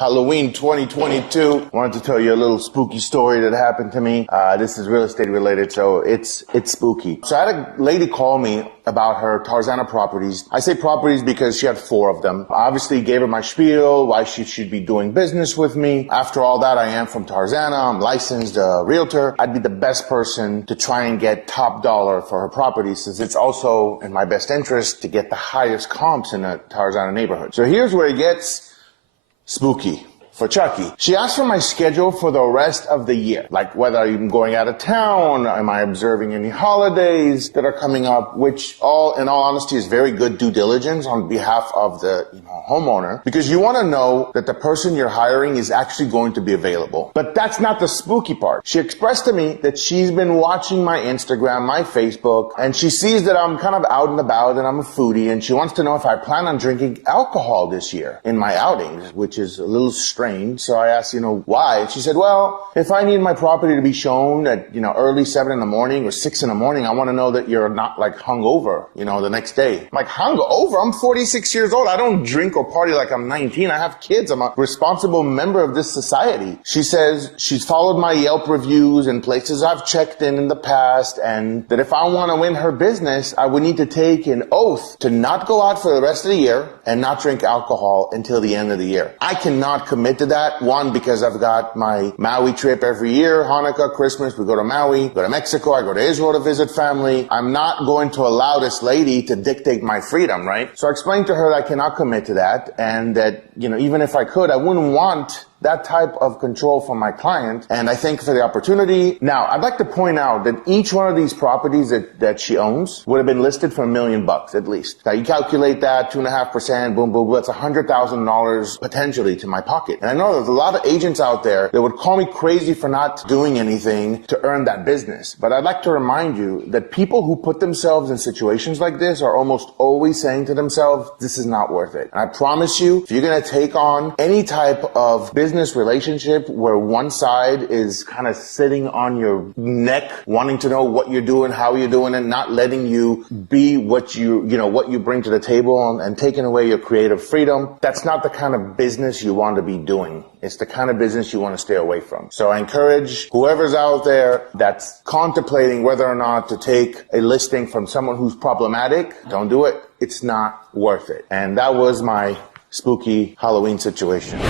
Halloween 2022. Wanted to tell you a little spooky story that happened to me. This is real estate related, so it's spooky. So I had a lady call me about her Tarzana properties. I say properties because she had 4 of them. Obviously gave her my spiel, why she should be doing business with me. After all that, I am from Tarzana. I'm licensed realtor. I'd be the best person to try and get top dollar for her property, since it's also in my best interest to get the highest comps in a Tarzana neighborhood. So here's where it gets spooky for Chucky. She asked for my schedule for the rest of the year, like whether I'm going out of town, am I observing any holidays that are coming up, which in all honesty is very good due diligence on behalf of the homeowner, because you want to know that the person you're hiring is actually going to be available. But that's not the spooky part. She expressed to me that she's been watching my Instagram, my Facebook, and she sees that I'm kind of out and about and I'm a foodie, and she wants to know if I plan on drinking alcohol this year in my outings, which is a little strange. So I asked, why? And she said, well, if I need my property to be shown at, early 7 in the morning or 6 in the morning, I want to know that you're not like hungover, the next day. I'm like, hungover? I'm 46 years old. I don't drink or party like I'm 19. I have kids. I'm a responsible member of this society. She says she's followed my Yelp reviews and places I've checked in the past, and that if I want to win her business, I would need to take an oath to not go out for the rest of the year and not drink alcohol until the end of the year. I cannot commit to that. One, because I've got my Maui trip every year, Hanukkah, Christmas, we go to Maui, go to Mexico, I go to Israel to visit family. I'm not going to allow this lady to dictate my freedom, right? So I explained to her that I cannot commit to that, and that, even if I could, I wouldn't want that type of control from my client, and I thank her for the opportunity. Now, I'd like to point out that each one of these properties that she owns would have been listed for $1 million at least. Now, you calculate that, 2.5%, boom, boom, boom, that's $100,000 potentially to my pocket. And I know there's a lot of agents out there that would call me crazy for not doing anything to earn that business. But I'd like to remind you that people who put themselves in situations like this are almost always saying to themselves, this is not worth it. And I promise you, if you're going to take on any type of business relationship where one side is kind of sitting on your neck, wanting to know what you're doing, how you're doing it, not letting you be what what you bring to the table, and taking away your creative freedom, that's not the kind of business you want to be doing. It's the kind of business you want to stay away from. So I encourage whoever's out there that's contemplating whether or not to take a listing from someone who's problematic, don't do it. It's not worth it. And that was my spooky Halloween situation.